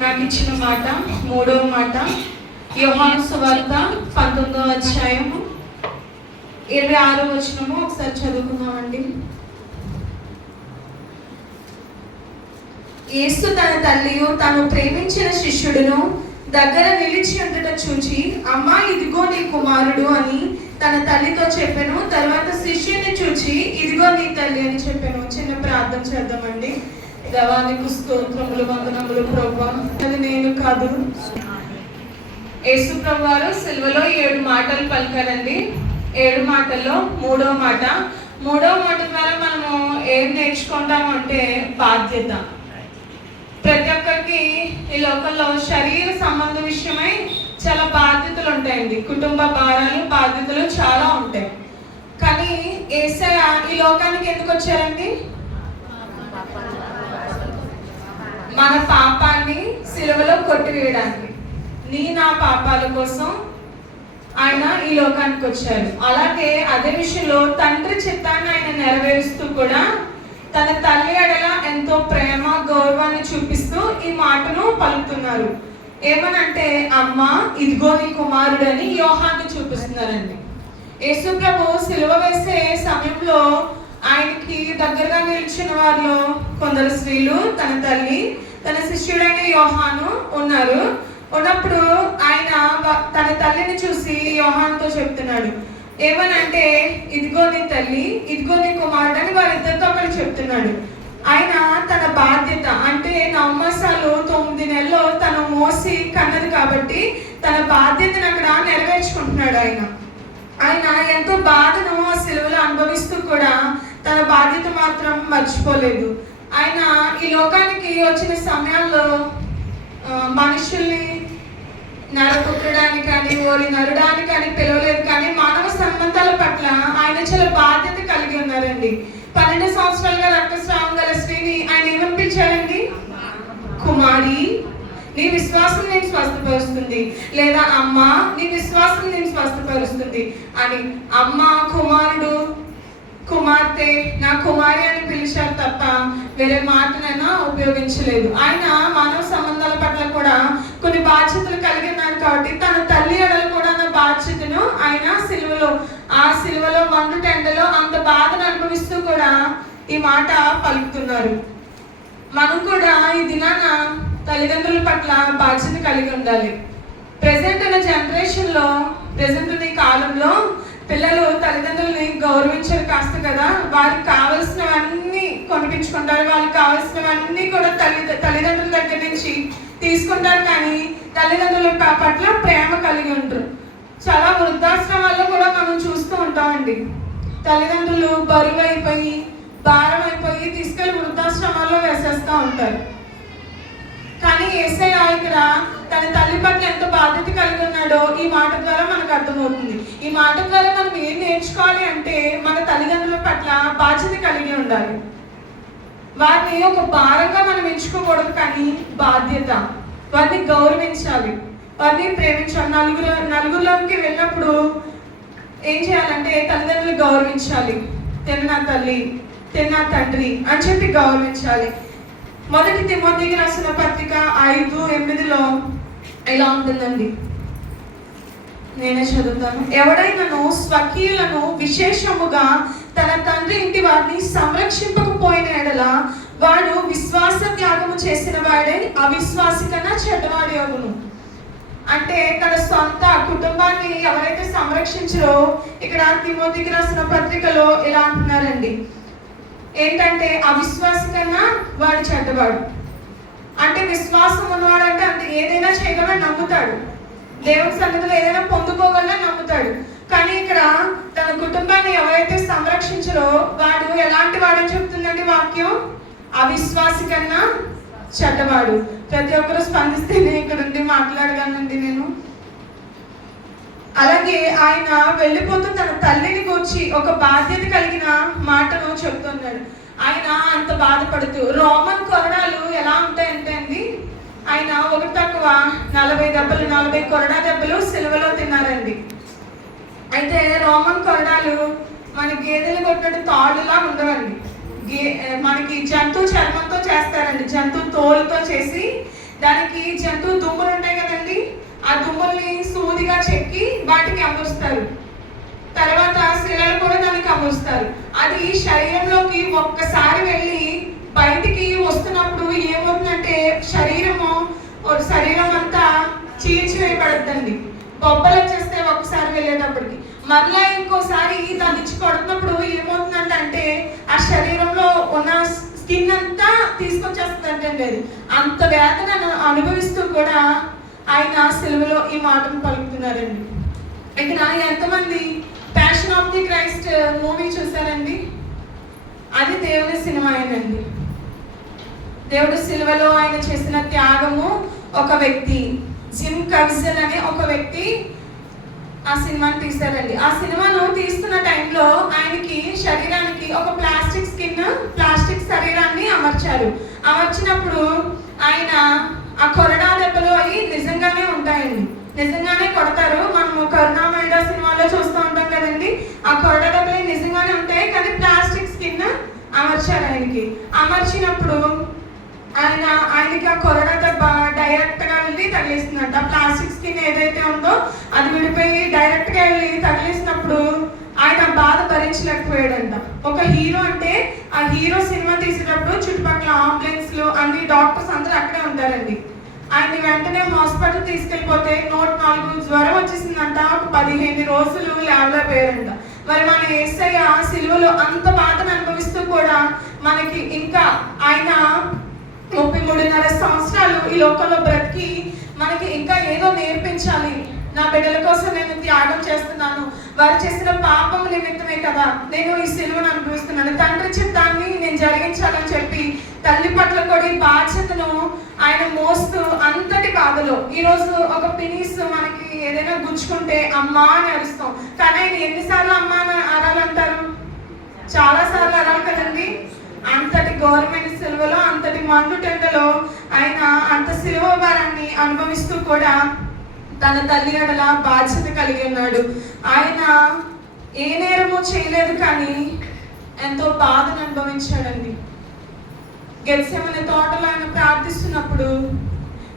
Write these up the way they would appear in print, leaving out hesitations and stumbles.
నాకు ఇచ్చిన మాట, మూడవ మాట, యోహాను సువార్త 19వ అధ్యాయము 26వ వచనము ఒకసారి చదువుకుందామండి. యేసు తన తల్లియు తాను ప్రేమించిన శిష్యుడును దగ్గర నిలిచి ఉండట చూచి, అమ్మా ఇదిగో నీ కుమారుడు అని తన తల్లితో చెప్పాను. తర్వాత శిష్యుని చూచి, ఇదిగో నీ తల్లి అని చెప్పాను. చిన్న ప్రార్థన చేద్దామండి. దేవానికి స్తోత్రములు, వందనములు ప్రభువా. అది నేను కాదు, యేసు ప్రభు వారు సిలువలో 7 మాటలు పలికారండి. 7 మాటల్లో మూడవ మాట ద్వారా మనము ఏం నేర్చుకుంటాము అంటే బాధ్యత. ప్రతి ఒక్కరికి ఈ లోకంలో శరీర సంబంధ విషయమై చాలా బాధ్యతలు ఉంటాయండి. కుటుంబ భారాలు, బాధ్యతలు చాలా ఉంటాయి. కానీ యేసయ్య ఈ లోకానికి ఎందుకు వచ్చారండి? మన పాపాన్ని సిలువలో కొట్టివేయడానికి, నా పాపాల కోసం ఆయన ఈ లోకానికి వచ్చారు. అలాగే అదే విషయంలో తండ్రి చిత్తాన్ని ఆయన నెరవేరుస్తూ కూడా తన తల్లి ఎడల ఎంతో ప్రేమ, గౌరవాన్ని చూపిస్తూ ఈ మాటను పలుకుతున్నారు. ఏమనంటే, అమ్మ ఇదిగో నీ కుమారుడు అని యోహాను చూపిస్తున్నారండి. యేసు ప్రభు సిలువ వేసే సమయంలో ఆయనకి దగ్గరగా నిలిచిన వారిలో కొందరు స్త్రీలు, తన తల్లి, తన శిష్యుడైన యోహాను ఉన్నప్పుడు ఆయన తన తల్లిని చూసి యోహానుతో చెప్తున్నాడు. ఏమనంటే, ఇదిగో నీ తల్లి, ఇదిగో నీ కుమారుడు అని వారిద్దరితో ఒకరు చెప్తున్నాడు. ఆయన తన బాధ్యత అంటే 9 మాసాలు 9 నెలలు తను మోసి కన్నది కాబట్టి తన బాధ్యతను అక్కడ నెరవేర్చుకుంటున్నాడు. ఆయన ఎంతో బాధను ఆ సిలువలో అనుభవిస్తూ కూడా తన బాధ్యత మాత్రం మర్చిపోలేదు. ఆయన ఈ లోకానికి వచ్చిన సమయాల్లో మనుషుల్ని నరపుట్టడానికి కానీ, ఓరి నరడానికి కానీ పిలవలేదు. కానీ మానవ సంబంధాల పట్ల ఆయన చాలా బాధ్యత కలిగి ఉన్నారండి. 12 సంవత్సరాలుగా రక్తస్రావం గల స్త్రీని ఆయన ఏమనిపించారండి? కుమారి, నీ విశ్వాసం నేను స్వస్థపరుస్తుంది, లేదా అమ్మ నీ విశ్వాసం నేను స్వస్థపరుస్తుంది అని అమ్మ, కుమారుడు, కుమార్తె, నా కుమారి అని పిలిచారు తప్ప వేరే మాటనైనా ఉపయోగించలేదు. ఆయన మానవ సంబంధాల పట్ల కూడా కొన్ని బాధ్యతలు కలిగి ఉన్నారు కాబట్టి తన తల్లి ఎడలు కూడా నా బాధ్యతను ఆయన ఆ సిలువలో మండుటెండలో అంత బాధను అనుభవిస్తూ కూడా ఈ మాట పలుకుతున్నారు. మనం కూడా ఈ దినాన తల్లిదండ్రుల పట్ల బాధ్యత కలిగి ఉండాలి. ప్రెసెంట్ ఉన్న జనరేషన్లో, ప్రెసెంట్ ఉన్న ఈ కాలంలో పిల్లలు తల్లిదండ్రులని గౌరవించరు కాస్త కదా. వారికి కావలసినవన్నీ కొనిపించుకుంటారు, వాళ్ళకి కావలసినవన్నీ కూడా తల్లిదండ్రుల దగ్గర నుంచి తీసుకుంటారు. కానీ తల్లిదండ్రుల పట్ల ప్రేమ కలిగి ఉంటారు. చాలా వృద్ధాశ్రమాల్లో కూడా మనం చూస్తూ ఉంటామండి. తల్లిదండ్రులు బరువు అయిపోయి, భారం అయిపోయి తీసుకెళ్లి వృద్ధాశ్రమాల్లో వేసేస్తూ ఉంటారు. కానీ యేసయ్య ఇక్కడ తన తల్లి పట్ల ఎంత బాధ్యత కలిగి ఉన్నాడో ఈ మాట ద్వారా మనకు అర్థమవుతుంది. ఈ మాట ద్వారా మనం ఏం నేర్చుకోవాలి అంటే, మన తల్లిదండ్రుల పట్ల బాధ్యత కలిగి ఉండాలి. వారిని ఒక భారంగా మనం ఎంచుకోకూడదు, కానీ బాధ్యత. వారిని గౌరవించాలి, వారిని ప్రేమించాలి. నలుగురిలోకి వెళ్ళినప్పుడు ఏం చేయాలంటే తల్లిదండ్రులు గౌరవించాలి. తిన్న నా తల్లి, తిన్న నా తండ్రి అని చెప్పి గౌరవించాలి. 1 తిమోతికి రాసిన పత్రిక 5:8లో ఇలా ఉంటుందండి, నేనే చదువుతాను. ఎవడైనాను స్వకీయులను విశేషముగా తన తండ్రి ఇంటి వారిని సంరక్షింపకపోయిన ఎడల వాడు విశ్వాస త్యాగము చేసిన వాడే అవిశ్వాసి కన్నా చెడ్డవాడి అగును. అంటే తన సొంత కుటుంబాన్ని ఎవరైతే సంరక్షించరో, ఇక్కడ తిమోతికి రాసిన పత్రికలో ఇలా అంటున్నారండి, ఏంటంటే అవిశ్వాసి కన్నా వాడు చెడ్డవాడు. అంటే విశ్వాసం ఉన్నవాడు అంటే అంత ఏదైనా చేయగలని నమ్ముతాడు, దేవుని సన్నిధిలో ఏదైనా పొందుకోగలని నమ్ముతాడు. కానీ ఇక్కడ తన కుటుంబాన్ని ఎవరైతే సంరక్షించరో వాడు ఎలాంటి వాడని చెప్తుందండి వాక్యం? అవిశ్వాసి కన్నా చెడ్డవాడు. ప్రతి ఒక్కరు స్పందిస్తే నేను ఇక్కడ ఉండి మాట్లాడగలనండి నేను. అలాగే ఆయన వెళ్ళిపోతూ తన తల్లిని కూర్చి ఒక బాధ్యత కలిగిన మాటను చెప్తున్నాడు. ఆయన అంత బాధపడుతూ, రోమన్ కొరడాలు ఎలా ఉంటాయంటే అండి, ఆయన 1 తక్కువ 40 కొరడా దెబ్బలు సిలువలో తిన్నారండి. అయితే రోమన్ కొరడాలు మన గేదెలు కొట్టినట్టు తాళ్ళులా ఉండవండి. మనకి జంతు చర్మంతో చేస్తారండి, జంతు తోలుతో చేసి దానికి జంతువు దుమ్ములు ఉంటాయి కదండి, ఆ దుమ్ముల్ని సూదిగా చెక్కి వాటికి అమరుస్తారు. తర్వాత శిలలు కూడా దానికి అమరుస్తారు. అది శరీరంలోకి ఒక్కసారి వెళ్ళి బయటికి వస్తున్నప్పుడు ఏమవుతుందంటే శరీరం అంతా చీల్చివేయబడుతుందండి. బొబ్బలు వచ్చేస్తే ఒక్కసారి వెళ్ళేటప్పటికి మరలా ఇంకోసారి దాన్ని ఇచ్చి కొడుతున్నప్పుడు ఏమవుతుందంటే ఆ శరీరంలో ఉన్న స్కిన్ అంతా తీసుకొచ్చేస్తుందంటే అంత వేదన అనుభవిస్తూ కూడా ఆయన సిలువలో ఈ మాటను పలుకుతున్నారండి. ఇక్కడ ఎంతమంది passion of the Christ movie చూసారండి? అది దేవుని సినిమా అయినండి. దేవుడు సిలువలో ఆయన చేసిన త్యాగము ఒక వ్యక్తి, జిమ్ కవిజల్ అనే ఒక వ్యక్తి ఆ సినిమాని తీశారండి. ఆ సినిమాను తీస్తున్న టైంలో ఆయనకి శరీరానికి ఒక ప్లాస్టిక్ శరీరాన్ని అమర్చినప్పుడు ఆయన ఆ కొరడా దెబ్బలు అవి నిజంగానే ఉంటాయండి, నిజంగానే కొడతారు. మనము కరుణామయుడ సినిమాలో చూస్తూ ఉంటాం కదండి, ఆ కొరడా దెబ్బలు నిజంగానే ఉంటాయి. కానీ ప్లాస్టిక్ స్కిన్ అమర్చారు ఆయనకి. అమర్చినప్పుడు ఆయనకి ఆ కొరడా దెబ్బ డైరెక్ట్ గా వెళ్ళి తగిలిస్తుందంట. ఆ ప్లాస్టిక్ స్కిన్ ఏదైతే ఉందో అది విడిపోయి డైరెక్ట్ గా వెళ్ళి తగిలిసినప్పుడు ఆయన బాధ భరించలేకపోయాడంట. ఒక హీరో అంటే ఆ హీరో సినిమా తీసేటప్పుడు చుట్టుపక్కల అంబులెన్స్లు అన్ని డాక్టర్స్ అందరూ అక్కడే ఉంటారండి. ఆయన్ని వెంటనే హాస్పిటల్ తీసుకెళ్ళిపోతే 104 జ్వరం వచ్చేసిందంట. 15 రోజులు లేవలేకపోయారంట. మరి మన యేసయ్య సిలువలో అంత బాధను అనుభవిస్తూ కూడా మనకి ఇంకా ఆయన 33.5 సంవత్సరాలు ఈ లోకంలో బ్రతికి మనకి ఇంకా ఏదో నేర్పించాలి. నా బిడ్డల కోసం నేను త్యాగం చేస్తున్నాను, వారు చేసిన పాపం నిమిత్తమే కదా నేను ఈ సిలువను అనుభవిస్తున్నాను, తండ్రి చిత్తాన్ని నేను జరిగించాలని చెప్పి తల్లి పట్ల కూడా ఈ బాధ్యతను ఆయన మోస్తూ అంతటి బాధలో. ఈరోజు ఒక పినీస్ మనకి ఏదైనా గుచ్చుకుంటే అమ్మా అని అరుస్తాం, కానీ ఆయన ఎన్నిసార్లు అమ్మా అని అరాలంటారు? చాలా సార్లు అరాలి కదండి. అంతటి గవర్నమెంట్ సిలువలో, అంతటి మండు టెండలో ఆయన అంత సిలువ భారాన్ని అనుభవిస్తూ కూడా తన తల్లి ఎడల బాధ్యత కలిగి ఉన్నాడు. ఆయన ఏ నేరము చేయలేదు, కానీ ఎంతో బాధను అనుభవించాడండి. గెత్సెమనే తోటలో ఆయన ప్రార్థిస్తున్నప్పుడు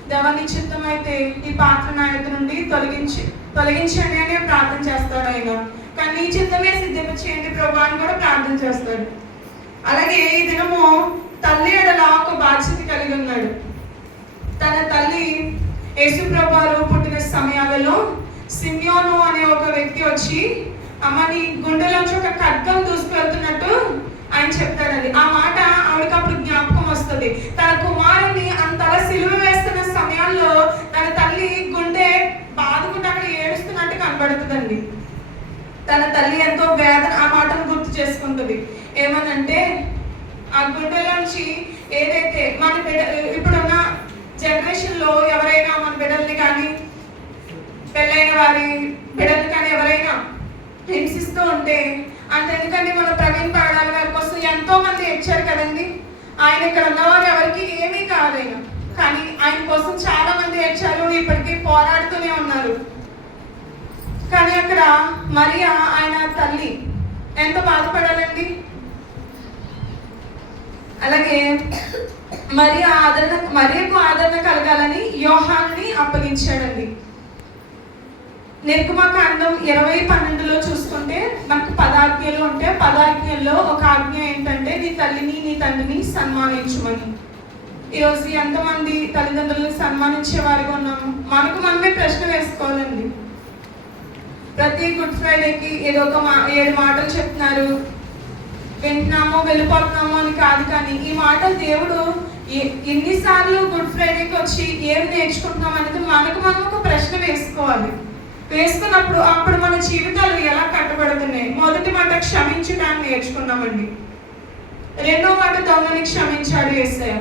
దేవని చిత్తమైతే ఈ పాత్ర నా ఎదురు నుండి తొలగించండి అని ప్రార్థన చేస్తాడు ఆయన. కానీ నీ చిత్తమే సిద్ధించేయండి ప్రభు అని కూడా ప్రార్థన చేస్తాడు. అలాగే ఈ దినము తల్లి ఎడల ఒక బాధ్యత కలిగి ఉన్నాడు. తన తల్లి యేసు ప్రభువు పుట్టిన సమయాలలో సిమియోను అనే ఒక వ్యక్తి వచ్చి అమ్మ నీ గుండెలోంచి ఒక ఖడ్గం దూసుకెళ్తున్నట్టు ఆయన చెప్తాడండి. ఆ మాట ఆవిడకి అప్పుడు జ్ఞాపకం వస్తుంది. తన కుమారుని అంతలా సిలువ వేస్తున్న సమయాల్లో తన తల్లి గుండె బాధకుండా అక్కడ ఏడుస్తున్నట్టు కనబడుతుందండి. తన తల్లి ఎంతో వేదన ఆ మాటను గుర్తు చేసుకుంటుంది. ఏమనంటే ఆ గుండెలోంచి ఏదైతే మన ఇప్పుడున్న జనరేషన్ లో ఎవరైనా మన బిడ్డల్ని కానీ పెళ్ళైన వారి బిడ్డల్ని కానీ ఎవరైనా హింసిస్తూ ఉంటే అంతెందుకంటే మన ప్రవీణ్ పాడాల గారి కోసం ఎంతో మంది ఇచ్చారు కదండి. ఆయన ఇక్కడ ఉన్నవారు ఎవరికి ఏమీ కాదైనా, కానీ ఆయన కోసం చాలా మంది ఇచ్చారు, ఇప్పటికీ పోరాడుతూనే ఉన్నారు. కానీ అక్కడ మరియా ఆయన తల్లి ఎంత బాధపడాలండి. అలాగే మరియకు ఆదరణ కలగాలని యోహానుని అప్పగించాడండి. నిర్గమకాండం 20:12 చూసుకుంటే మనకు 10 ఆజ్ఞలు ఉంటే 10 ఆజ్ఞల్లో ఒక ఆజ్ఞ ఏంటంటే నీ తల్లిని నీ తండ్రిని సన్మానించమని. ఈరోజు ఎంతమంది తల్లిదండ్రులను సన్మానించే వారిగా ఉన్నాము? మనకు మనమే ప్రశ్న వేసుకోవాలండి. ప్రతి గుడ్ ఫ్రైడేకి ఏదో ఒక 7 మాటలు చెప్తున్నారు, వింటున్నామో వెళ్ళిపోతున్నామో అని కాదు, కానీ ఈ మాట దేవుడు ఎన్నిసార్లు గుడ్ ఫ్రైడేకి వచ్చి ఏమి నేర్చుకుంటున్నాం అనేది మనకు మనం ఒక ప్రశ్న వేసుకోవాలి. వేసుకున్నప్పుడు అప్పుడు మన జీవితాలు ఎలా కట్టబడుతున్నాయి? మొదటి మాట క్షమించడాన్ని నేర్చుకున్నామండి. 2వ మాట దొంగని క్షమించాడు యేసయ్య.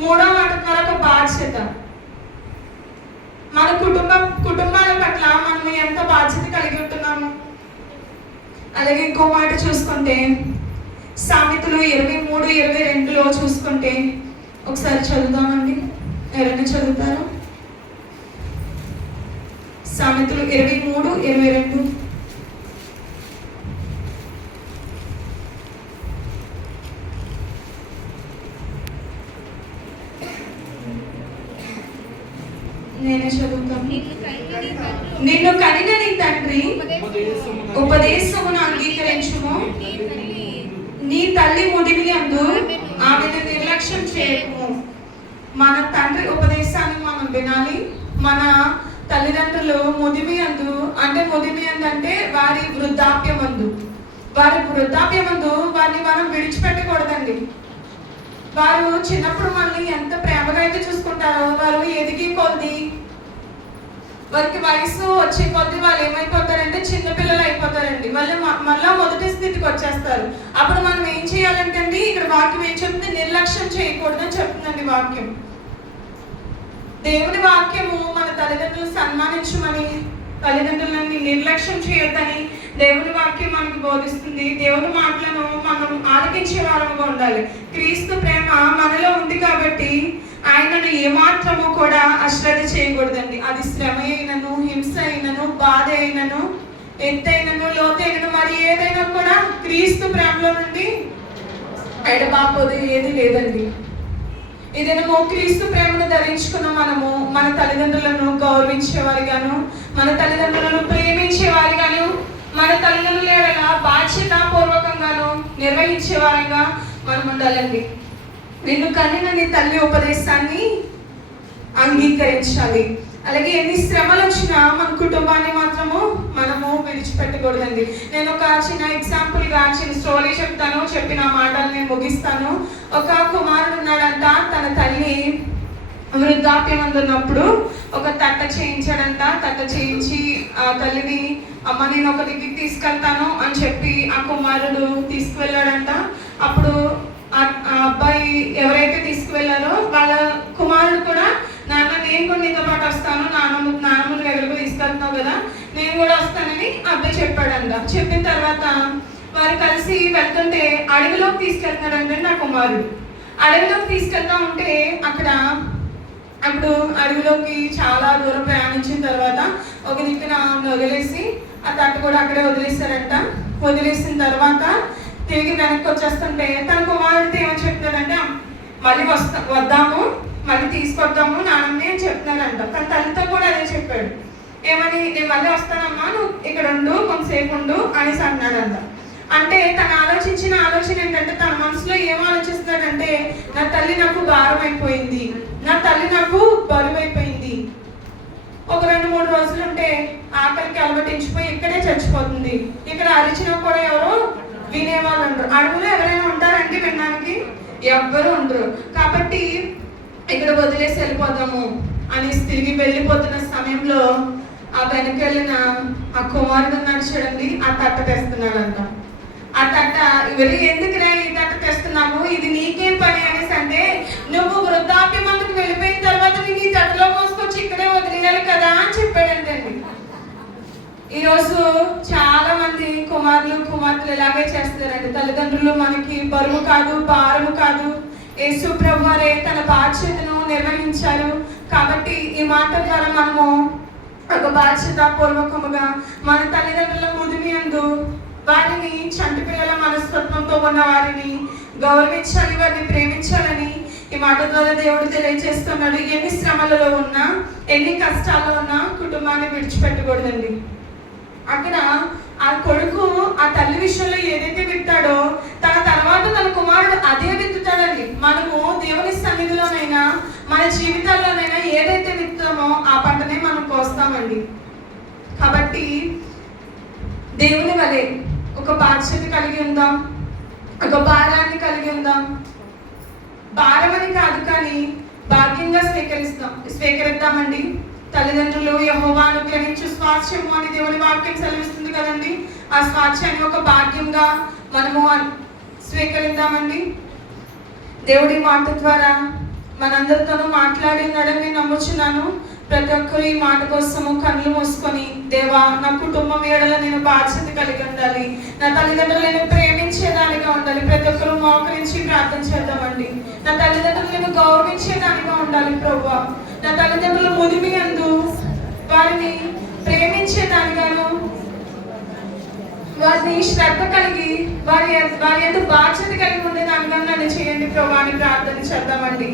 3వ మాట మరొక బాధ్యత. మన కుటుంబాల పట్ల మనం ఎంత బాధ్యత కలిగి ఉంటున్నాము. అలాగే ఇంకో మాట చూసుకుంటే సామెతలు 23:22 చూసుకుంటే ఒకసారి చదువుదామండి. ఎవరైనా చదువుతారు? సామెతలు 23:22. నేనే చదువుతాను. నిన్ను కనిన నీ తండ్రి ఉపదేశమును అంగీకరించుము. నీ తల్లి ముదిమి అందు ఆమెను నిర్లక్ష్యం చేయము. మన తండ్రి ఉపదేశాన్ని మనం వినాలి. మన తల్లిదండ్రులు ముదిమి అందు అంటే వారి వృద్ధాప్యమందు వారిని మనం విడిచిపెట్టకూడదండి. వారు చిన్నప్పుడు మనల్ని ఎంత ప్రేమగా అయితే చూసుకుంటారో, వారు ఎదిగి కొద్ది వారికి వయసు వచ్చే కొద్ది వాళ్ళు ఏమైపోతారంటే చిన్నపిల్లలు అయిపోతారండి. మళ్ళా మొదటి స్థితికి వచ్చేస్తారు. అప్పుడు మనం ఏం చేయాలంటే అండి, ఇక్కడ వాక్యం ఏం చెప్తుంది, నిర్లక్ష్యం చేయకూడదని చెప్తుందండి వాక్యం. దేవుని వాక్యము మన తల్లిదండ్రులు సన్మానించమని, తల్లిదండ్రులని నిర్లక్ష్యం చేయొద్దని దేవుని వాక్యం మనకు బోధిస్తుంది. దేవుని మాటలను మనం ఆలకించే వారముగా ఉండాలి. క్రీస్తు ప్రేమ మనలో ఉంది కాబట్టి ఆయనను ఏమాత్రము కూడా అశ్రద్ధ చేయకూడదండి. అది శ్రమ అయినను, హింస అయినను, బాధ అయినను, ఎత్తైనను, లోతైనను, మరి ఏదైనా కూడా క్రీస్తు ప్రేమలో నుండి ఎడబాపోదు ఏది లేదండి. ఏదైనా క్రీస్తు ప్రేమను ధరించుకున్న మనము మన తల్లిదండ్రులను గౌరవించేవారిగాను, మన తల్లిదండ్రులను ప్రేమించేవారిగాను, మన తల్లిదండ్రుల బాధ్యతాపూర్వకంగాను నిర్వహించేవారిగా మనం ఉండాలండి. నిన్ను కనిన నీ తల్లి ఉపదేశాన్ని అంగీకరించాలి. అలాగే ఎన్ని శ్రమలు వచ్చినా మన కుటుంబాన్ని మాత్రము మనము విడిచిపెట్టకూడదండి. నేను ఒక చిన్న ఎగ్జాంపుల్గా చిన్న స్టోరీ చెప్తాను, చెప్పిన మాటలు నేను ముగిస్తాను. ఒక కుమారుడు ఉన్నాడంట. తన తల్లి వృద్ధాప్యం అందున్నప్పుడు ఒక తట్ట చేయించాడంట. తట్ట చేయించి ఆ తల్లిని, అమ్మ నేను ఒక దగ్గరికి తీసుకెళ్తాను అని చెప్పి ఆ కుమారుడు తీసుకువెళ్ళాడంట. అప్పుడు ఆ అబ్బాయి ఎవరైతే తీసుకువెళ్ళారో వాళ్ళ కుమారుడు కూడా, నాన్న నేను కూడా నీతో పాటు వస్తాను, నాన్నమ్మ దగ్గరకు తీసుకెళ్తున్నావు కదా, నేను కూడా వస్తానని అబ్బాయి చెప్పాడంట. చెప్పిన తర్వాత వారు కలిసి వెళ్తుంటే అడవిలోకి తీసుకెళ్తున్నాడంటే నా కుమారుడు. అడవిలోకి తీసుకెళ్తా ఉంటే అప్పుడు అడవిలోకి చాలా దూరం ప్రయాణించిన తర్వాత ఒక దిక్కున వదిలేసి ఆ తట్టు కూడా అక్కడే వదిలేశారంట. వదిలేసిన తర్వాత తిరిగి వెనక్కి వచ్చేస్తుంటే తన కుమారుడితో ఏమని చెప్తున్నాడంటే, మళ్ళీ వద్దాము, మళ్ళీ తీసుకొద్దాము నాన్నని అని చెప్తున్నాడంట. తన తల్లితో కూడా అదే చెప్పాడు. ఏమని, నేను మళ్ళీ వస్తానమ్మా, నువ్వు ఇక్కడ ఉండు, కొంతసేపు ఉండు అనేసి అన్నాడంట. అంటే తను ఆలోచించిన ఆలోచన ఏంటంటే, తన మనసులో ఏం ఆలోచిస్తున్నాడంటే, నా తల్లి నాకు భారం అయిపోయింది, నా తల్లి నాకు బరువు అయిపోయింది. ఒక 2-3 రోజులు ఉంటే ఆకలికి అలవాటించిపోయి ఇక్కడే చచ్చిపోతుంది. ఇక్కడ అరిచినా కూడా ఎవరు వినేవాళ్ళు ఉండరు. అడవులో ఎవరైనా ఉంటారండి వినడానికి? ఎవ్వరు ఉండరు. కాబట్టి ఇక్కడ వదిలేసి వెళ్ళిపోదాము అనేసి తిరిగి వెళ్ళిపోతున్న సమయంలో ఆ వెనకెళ్ళిన ఆ కుమారుడు నడిచాడండి. ఆ తట్ట తెస్తున్నాడంట. ఆ తట్ట ఇవరి ఎందుకురా ఈ తట్ట తెస్తున్నాము, ఇది నీకేం పని అనేసి అంటే, నువ్వు వృద్ధాప్యం అందుకు వెళ్ళిపోయిన తర్వాత నేను ఈ తట్టలో మోసుకొచ్చి ఇక్కడే వదిలేయాలి కదా అని చెప్పాడంటండి. ఈరోజు చాలా మంది కుమార్తెలు ఇలాగే చేస్తారండి. తల్లిదండ్రులు మనకి బరువు కాదు, భారము కాదు. యేసు ప్రభువారే తన బాధ్యతను నిర్వహించారు. కాబట్టి ఈ మాట ద్వారా మనము ఒక బాధ్యతాపూర్వకముగా మన తల్లిదండ్రుల ముదిమి అందు వారిని, చంటి పిల్లల మనస్తత్వంతో ఉన్న వారిని గౌరవించాలి, వారిని ప్రేమించాలని ఈ మాట ద్వారా దేవుడు తెలియజేస్తున్నాడు. ఎన్ని శ్రమలలో ఉన్నా, ఎన్ని కష్టాల్లో ఉన్నా కుటుంబాన్ని విడిచిపెట్టకూడదండి. అక్కడ ఆ కొడుకు ఆ తల్లి విషయంలో ఏదైతే విత్తాడో తన తర్వాత తన కుమారుడు అదే విత్తుతాడండి. మనము దేవుని సన్నిధిలోనైనా మన జీవితాల్లోనైనా ఏదైతే విత్తామో ఆ పంటనే మనం కోస్తామండి. కాబట్టి దేవుని వలె ఒక బాధ్యత కలిగి ఉందాం, ఒక భారాన్ని కలిగి ఉందాం. భారమని కాదు కానీ భాగ్యంగా స్వీకరిద్దామండి. తల్లిదండ్రులు యెహోవాను గ్రహించు స్వాస్థ్యము అని దేవుని వాక్యం సెలవిస్తుంది కదండి. ఆ స్వాస్థ్యాన్ని ఒక భాగ్యంగా మనము స్వీకరిద్దామండి. దేవుడి మాట ద్వారా మనందరితోనూ మాట్లాడినాడని నేను నమ్ముచున్నాను. ప్రతి ఒక్కరు ఈ మాట కోసము కళ్ళు మూసుకొని, దేవా నా కుటుంబం ఏడల నేను బాధ్యత కలిగి ఉండాలి, నా తల్లిదండ్రులు నేను ప్రేమించేదానిగా ఉండాలి. ప్రతి ఒక్కరు మోకరించి ప్రార్థన చేద్దామండి. నా తల్లిదండ్రులు నేను గౌరవించేదానిగా ఉండాలి ప్రభువా. నా తల్లిదండ్రులు ముదిమి అందు వారిని ప్రేమించేదానిగాను, వారిని శ్రద్ధ కలిగి వారి ఎందు బాధ్యత కలిగి ఉండేదానిగా నన్ను చేయండి ప్రభువా అని ప్రార్థన చేద్దామండి.